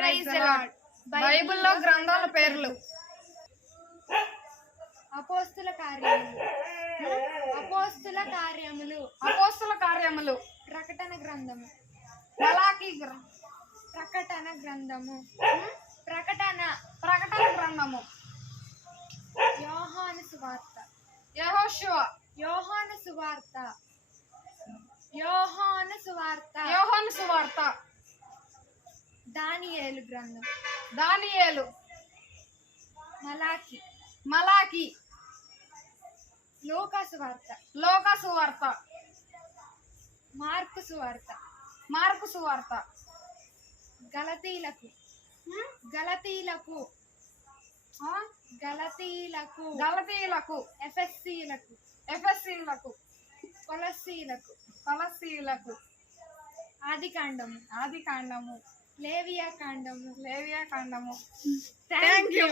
Praise the lord. బైబిల్లో గ్రంథాల పేర్లు. అపోస్తుల కార్యములు, అపోస్తుల కార్యములు, అపోస్తుల కార్యములు, ప్రకటన గ్రంథము, మలాకీ ప్రకటన గ్రంథము, ప్రకటన ప్రకటన గ్రంథము, యోహాను సువార్త, యెహోషువ, యోహాను సువార్త, యోహాను సువార్త, యోహాను సువార్త, దానియేలు గ్రంథం, దానియేలు, మలాకి, మలాకి, లూకా సువార్త, లూకా సువార్త, మార్కు సువార్త, మార్కు సువార్త, గలతీలకు, గలతీలకు, గలతీలకు, గలతీయులకు, ఎఫెస్సీలకు, ఎఫెసీయులకు, కొలస్సీలకు, కొలస్సీయులకు, ఆదికాండము, ఆదికాండము, లేవియా కాండము. లేవియా కాండము. Thank you.